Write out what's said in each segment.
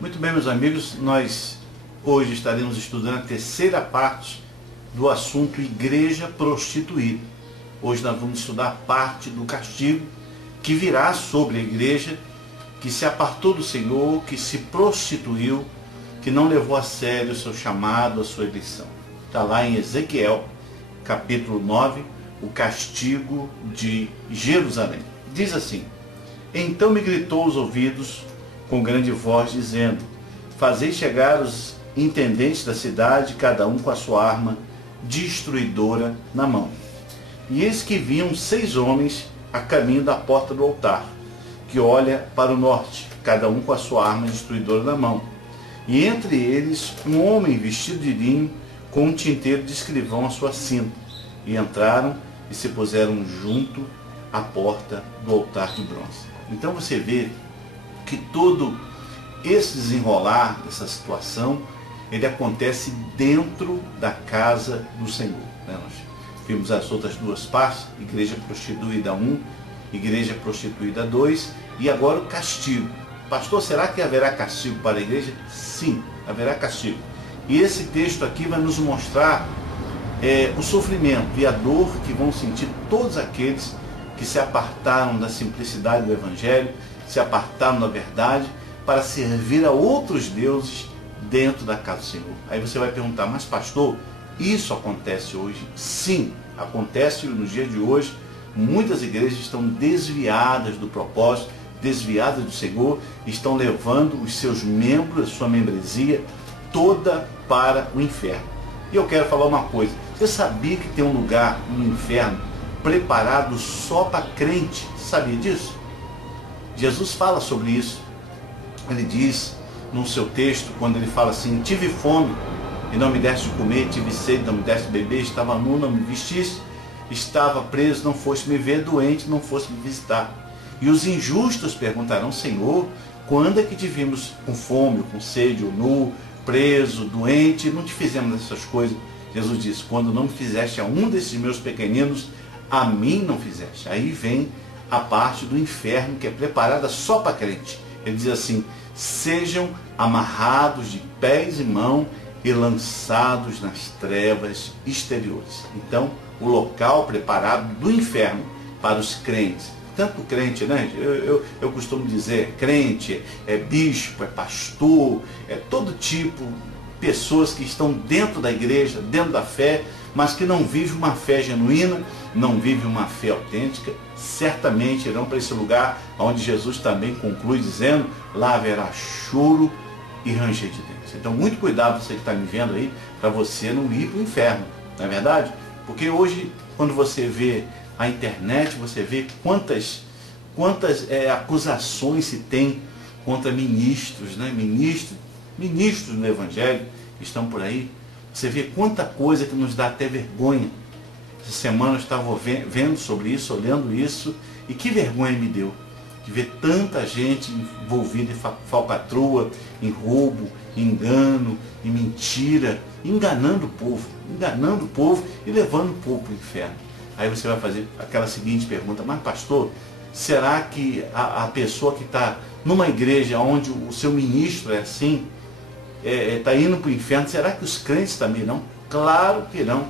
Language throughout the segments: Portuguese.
Muito bem, meus amigos, nós hoje estaremos estudando a terceira parte do assunto igreja prostituída. Hoje nós vamos estudar a parte do castigo que virá sobre a igreja que se apartou do Senhor, que se prostituiu, que não levou a sério o seu chamado, a sua eleição. Está lá em Ezequiel, capítulo 9, o castigo de Jerusalém. Diz assim: então me gritou aos ouvidos com grande voz, dizendo: fazei chegar os intendentes da cidade, cada um com a sua arma destruidora na mão. E eis que vinham 6 homens a caminho da porta do altar, que olha para o norte, cada um com a sua arma destruidora na mão. E entre eles um homem vestido de linho, com um tinteiro de escrivão à sua cinta. E entraram e se puseram junto à porta do altar de bronze. Então você vê que todo esse desenrolar, essa situação, ele acontece dentro da casa do Senhor. Nós vimos as outras duas partes: igreja prostituída 1, igreja prostituída 2, e agora o castigo. Pastor, será que haverá castigo para a igreja? Sim, haverá castigo. E esse texto aqui vai nos mostrar o sofrimento e a dor que vão sentir todos aqueles que se apartaram da simplicidade do Evangelho, se apartaram da verdade para servir a outros deuses dentro da casa do Senhor. Aí você vai perguntar: mas pastor, isso acontece hoje? Sim, acontece nos dias de hoje. Muitas igrejas estão desviadas do propósito, desviadas do Senhor, estão levando os seus membros, a sua membresia toda para o inferno. E eu quero falar uma coisa: você sabia que tem um lugar no inferno preparado só para crente? Sabia disso? Jesus fala sobre isso. Ele diz no seu texto, quando ele fala assim: tive fome e não me deste de comer, tive sede, não me deste de beber, estava nu, não me vestiste, estava preso, não foste me ver, doente, não foste me visitar. E os injustos perguntarão: Senhor, quando é que te vimos com fome, com sede, ou nu, preso, doente, não te fizemos essas coisas? Jesus diz: quando não me fizeste a um desses meus pequeninos, a mim não fizeste. Aí vem a parte do inferno que é preparada só para crente. Ele diz assim: sejam amarrados de pés e mãos e lançados nas trevas exteriores. Então, o local preparado do inferno para os crentes. Tanto crente, né? Eu costumo dizer, crente é bispo, é pastor, é todo tipo, pessoas que estão dentro da igreja, dentro da fé, mas que não vivem uma fé genuína, não vivem uma fé autêntica, certamente irão para esse lugar onde Jesus também conclui dizendo: lá haverá choro e ranger de dentes. Então, muito cuidado, você que está me vendo aí, para você não ir para o inferno, não é verdade? Porque hoje, quando você vê a internet, você vê quantas acusações se tem contra ministros, né? Ministros do Evangelho estão por aí. Você vê quanta coisa que nos dá até vergonha. Essa semana eu estava vendo sobre isso, olhando isso, e que vergonha me deu de ver tanta gente envolvida em falcatrua, em roubo, em engano, em mentira, enganando o povo e levando o povo para o inferno. Aí você vai fazer aquela seguinte pergunta: mas pastor, será que a pessoa que está numa igreja onde o seu ministro é assim, está indo para o inferno, será que os crentes também não? Claro que não.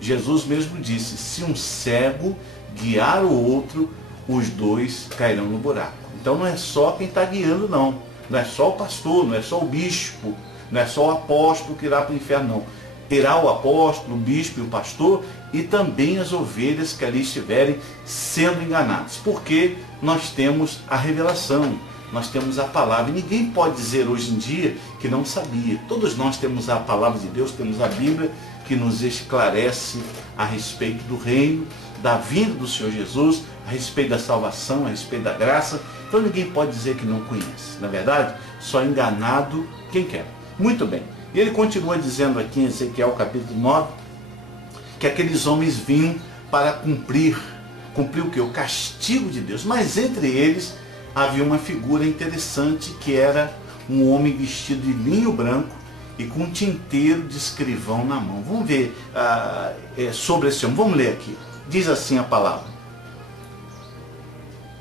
Jesus mesmo disse: se um cego guiar o outro, os dois cairão no buraco. Então não é só quem está guiando, não. Não é só o pastor, não é só o bispo, não é só o apóstolo que irá para o inferno, não. Irá o apóstolo, o bispo e o pastor, e também as ovelhas que ali estiverem sendo enganadas. Porque nós temos a revelação, nós temos a palavra. E ninguém pode dizer hoje em dia que não sabia. Todos nós temos a palavra de Deus, temos a Bíblia, que nos esclarece a respeito do reino, da vinda do Senhor Jesus, a respeito da salvação, a respeito da graça. Então ninguém pode dizer que não conhece. Na verdade, só enganado quem quer. Muito bem. E ele continua dizendo aqui em Ezequiel capítulo 9, que aqueles homens vinham para cumprir o quê? O castigo de Deus. Mas entre eles havia uma figura interessante, que era um homem vestido de linho branco e com um tinteiro de escrivão na mão. Vamos ver sobre esse homem. Vamos ler aqui. Diz assim a palavra.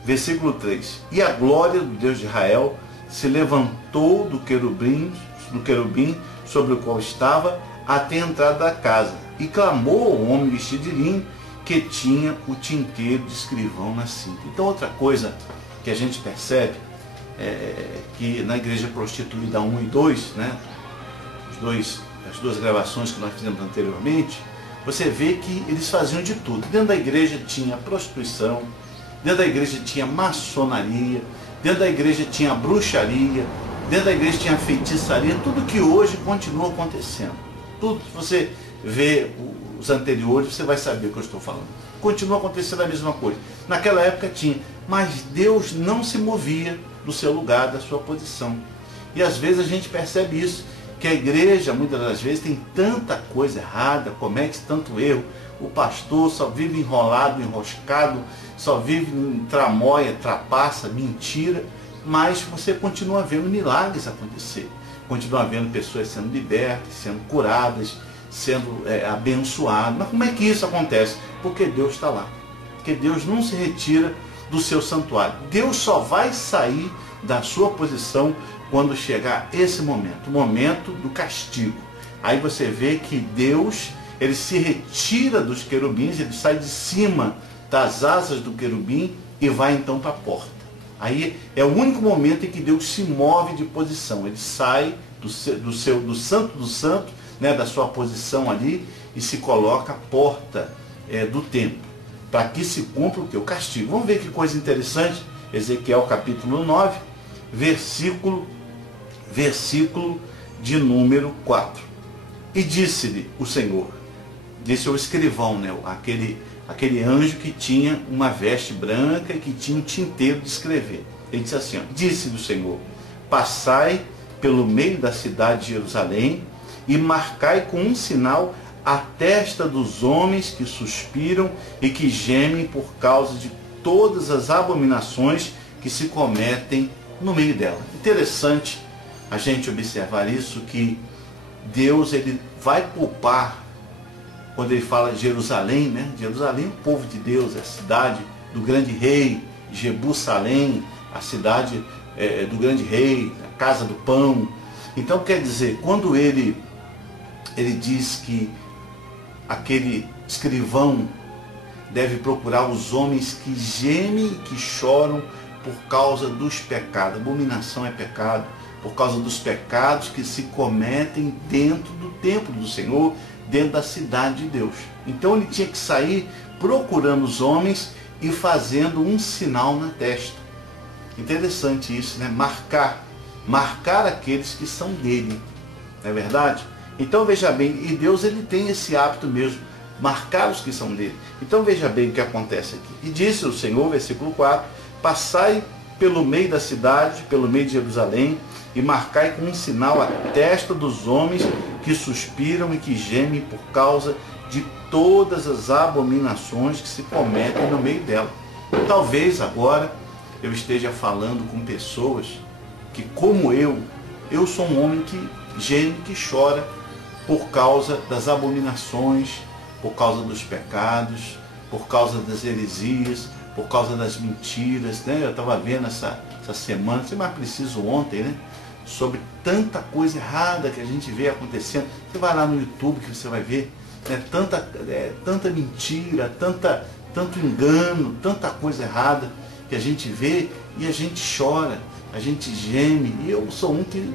Versículo 3. E a glória do Deus de Israel se levantou do querubim sobre o qual estava, até a entrada da casa, e clamou ao homem vestido de linho, que tinha o tinteiro de escrivão na cinta. Então, outra coisa que a gente percebe é que na igreja prostituída 1 e 2, né, as duas gravações que nós fizemos anteriormente, você vê que eles faziam de tudo. Dentro da igreja tinha prostituição, dentro da igreja tinha maçonaria, dentro da igreja tinha bruxaria, dentro da igreja tinha feitiçaria, tudo que hoje continua acontecendo. Tudo que você vê os anteriores, você vai saber o que eu estou falando. Continua acontecendo a mesma coisa. Naquela época tinha, mas Deus não se movia do seu lugar, da sua posição. E às vezes a gente percebe isso, que a igreja, muitas das vezes, tem tanta coisa errada, comete tanto erro, o pastor só vive enrolado, enroscado, só vive em tramóia, trapaça, mentira, mas você continua vendo milagres acontecer, continua vendo pessoas sendo libertas, sendo curadas, sendo abençoadas. Mas como é que isso acontece? Porque Deus está lá, porque Deus não se retira do seu santuário. Deus só vai sair da sua posição quando chegar esse momento, o momento do castigo. Aí você vê que Deus, ele se retira dos querubins, ele sai de cima das asas do querubim e vai então para a porta. Aí é o único momento em que Deus se move de posição. Ele sai do santo do santo, né, da sua posição ali, e se coloca à porta do templo, para que se cumpra o que? O castigo. Vamos ver que coisa interessante. Ezequiel capítulo 9, versículo de número 4. E disse-lhe o Senhor, disse ao escrivão, né, aquele anjo que tinha uma veste branca e que tinha um tinteiro de escrever. Ele disse assim, disse-lhe o Senhor, passai pelo meio da cidade de Jerusalém e marcai com um sinal a testa dos homens que suspiram e que gemem por causa de todas as abominações que se cometem no meio dela. Interessante a gente observar isso, que Deus, ele vai poupar, quando ele fala de Jerusalém, né? Jerusalém é o povo de Deus, é a cidade do grande rei, Jerusalém, a cidade do grande rei, a casa do pão. Então quer dizer, quando ele diz que aquele escrivão deve procurar os homens que gemem e que choram por causa dos pecados. Abominação é pecado, por causa dos pecados que se cometem dentro do templo do Senhor, dentro da cidade de Deus. Então ele tinha que sair procurando os homens e fazendo um sinal na testa. Interessante isso, né? Marcar aqueles que são dele, não é verdade? Então veja bem, e Deus, ele tem esse hábito mesmo, marcar os que são dele. Então veja bem o que acontece aqui. E disse o Senhor, versículo 4, passai pelo meio da cidade, pelo meio de Jerusalém, e marcai com um sinal a testa dos homens que suspiram e que gemem por causa de todas as abominações que se cometem no meio dela. Talvez agora eu esteja falando com pessoas que, como eu sou um homem que geme, que chora por causa das abominações, por causa dos pecados, por causa das heresias, por causa das mentiras, né? Eu estava vendo essa semana, não sei mais preciso ontem, né? Sobre tanta coisa errada que a gente vê acontecendo. Você vai lá no YouTube que você vai ver, né? Tanta mentira, tanto engano, tanta coisa errada que a gente vê e a gente chora, a gente geme. E eu sou um que,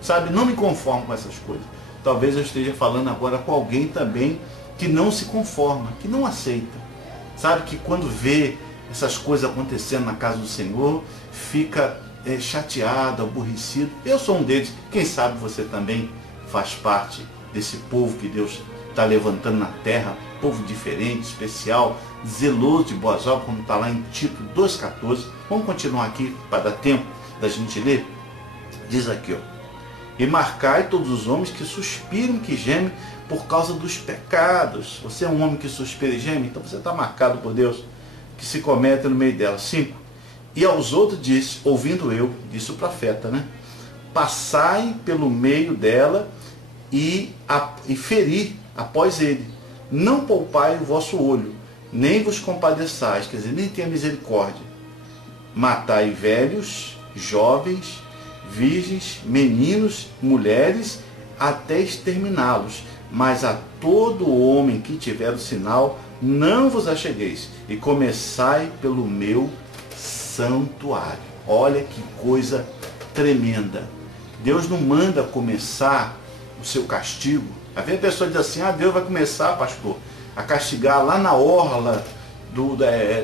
sabe, não me conformo com essas coisas. Talvez eu esteja falando agora com alguém também que não se conforma, que não aceita. Sabe, que quando vê essas coisas acontecendo na casa do Senhor, fica chateado, aborrecido. Eu sou um deles. Quem sabe você também faz parte desse povo que Deus está levantando na terra, povo diferente, especial, zeloso de boas obras, como está lá em Tito 2,14. Vamos continuar aqui para dar tempo da gente ler. Diz aqui, e marcai todos os homens que suspiram, que gemem por causa dos pecados. Você é um homem que suspira e geme, então você está marcado por Deus, que se comete no meio dela. 5. E aos outros disse, ouvindo eu, disse o profeta, né? Passai pelo meio dela e feri após ele. Não poupai o vosso olho, nem vos compadeçais, quer dizer, nem tenha misericórdia. Matai velhos, jovens, virgens, meninos, mulheres, até exterminá-los. Mas a todo homem que tiver o sinal, não vos achegueis, e começai pelo meu santuário. Olha que coisa tremenda. Deus não manda começar o seu castigo. Às vezes a pessoa diz assim, Deus vai começar, pastor, a castigar lá na orla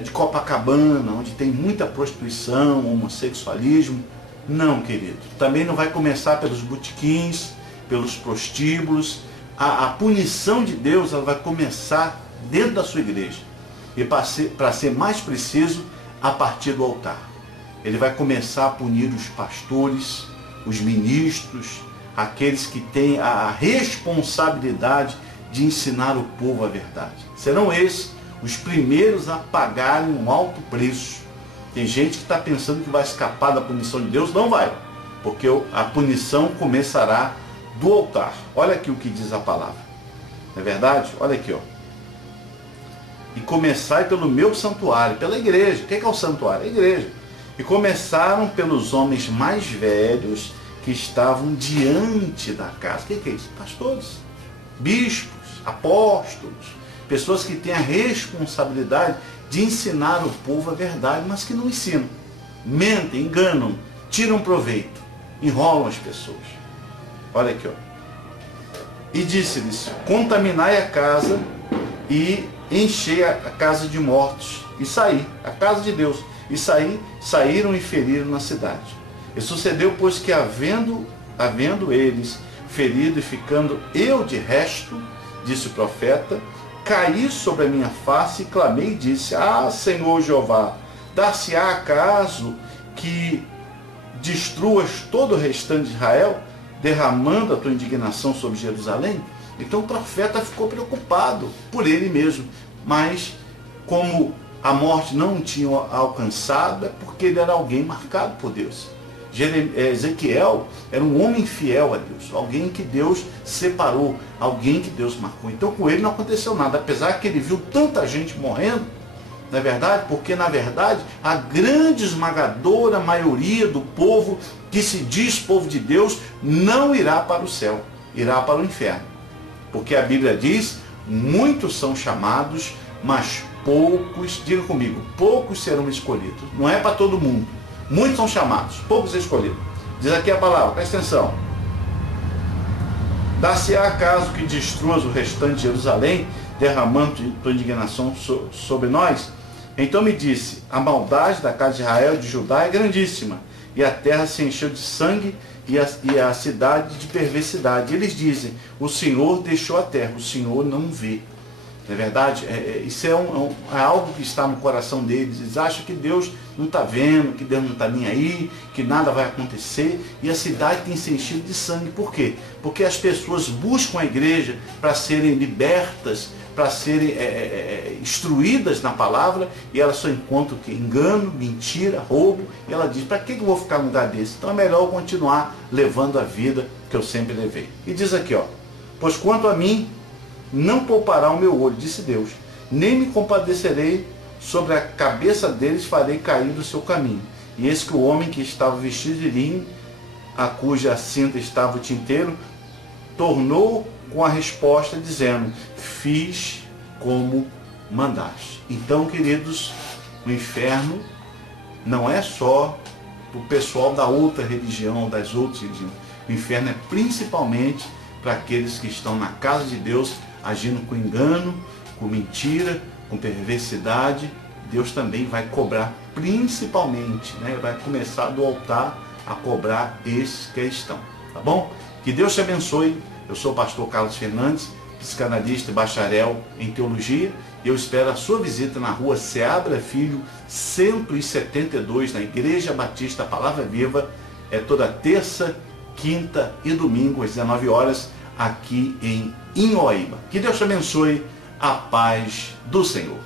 de Copacabana, onde tem muita prostituição, homossexualismo. Não, querido. Também não vai começar pelos botequins, pelos prostíbulos. A punição de Deus, ela vai começar dentro da sua igreja. E para ser mais preciso, a partir do altar. Ele vai começar a punir os pastores, os ministros, aqueles que têm a responsabilidade de ensinar o povo a verdade. Serão esses os primeiros a pagarem um alto preço. Tem gente que está pensando que vai escapar da punição de Deus. Não vai, porque a punição começará do altar. Olha aqui o que diz a palavra. Não é verdade? Olha aqui, ó. E começai pelo meu santuário, pela igreja. O que é o santuário? A igreja. E começaram pelos homens mais velhos que estavam diante da casa. O que é isso? Pastores, bispos, apóstolos, pessoas que têm a responsabilidade de ensinar o povo a verdade, mas que não ensinam. Mentem, enganam, tiram proveito, enrolam as pessoas. Olha aqui, ó. E disse-lhes, contaminai a casa e enchei a casa de mortos. E saí, a casa de Deus. E saíram e feriram na cidade. E sucedeu, pois, que havendo eles ferido e ficando eu de resto, disse o profeta, caí sobre a minha face e clamei e disse, Senhor Jeová, dar-se-á acaso que destruas todo o restante de Israel, derramando a tua indignação sobre Jerusalém? Então o profeta ficou preocupado por ele mesmo, mas como a morte não o tinha alcançado, é porque ele era alguém marcado por Deus. Ezequiel era um homem fiel a Deus, alguém que Deus separou, alguém que Deus marcou. Então com ele não aconteceu nada, apesar que ele viu tanta gente morrendo, não é verdade? Porque na verdade a grande esmagadora maioria do povo que se diz povo de Deus não irá para o céu, irá para o inferno. Porque a Bíblia diz, muitos são chamados, mas poucos, diga comigo, poucos serão escolhidos. Não é para todo mundo. Muitos são chamados, poucos escolhidos. Diz aqui a palavra, presta atenção. Dar-se-á acaso que destruas o restante de Jerusalém, derramando tua indignação sobre nós? Então me disse, a maldade da casa de Israel e de Judá é grandíssima, e a terra se encheu de sangue, e a cidade de perversidade. E eles dizem, o Senhor deixou a terra, o Senhor não vê. Não é verdade? Isso é algo que está no coração deles. Eles acham que Deus não está vendo, que Deus não está nem aí, que nada vai acontecer. E a cidade tem se enchido de sangue. Por quê? Porque as pessoas buscam a igreja para serem libertas, para serem instruídas na palavra, e elas só encontram que engano, mentira, roubo. E ela diz, para que eu vou ficar num lugar desse? Então é melhor eu continuar levando a vida que eu sempre levei. E diz aqui, ó, pois quanto a mim, não poupará o meu olho, disse Deus, nem me compadecerei, sobre a cabeça deles farei cair do seu caminho. E eis que o homem que estava vestido de linho, a cuja cinta estava o tinteiro, tornou com a resposta dizendo, fiz como mandaste. Então, queridos, o inferno não é só para o pessoal da outra religião, das outras religiões. O inferno é principalmente para aqueles que estão na casa de Deus, agindo com engano, com mentira, com perversidade. Deus também vai cobrar principalmente, né? Vai começar do altar a cobrar esses que estão, tá bom? Que Deus te abençoe. Eu sou o pastor Carlos Fernandes, psicanalista e bacharel em teologia, e eu espero a sua visita na rua Seabra Filho, 172, na Igreja Batista Palavra Viva, toda terça, quinta e domingo, às 19 horas, aqui em Inhoaíba. Que Deus te abençoe, a paz do Senhor.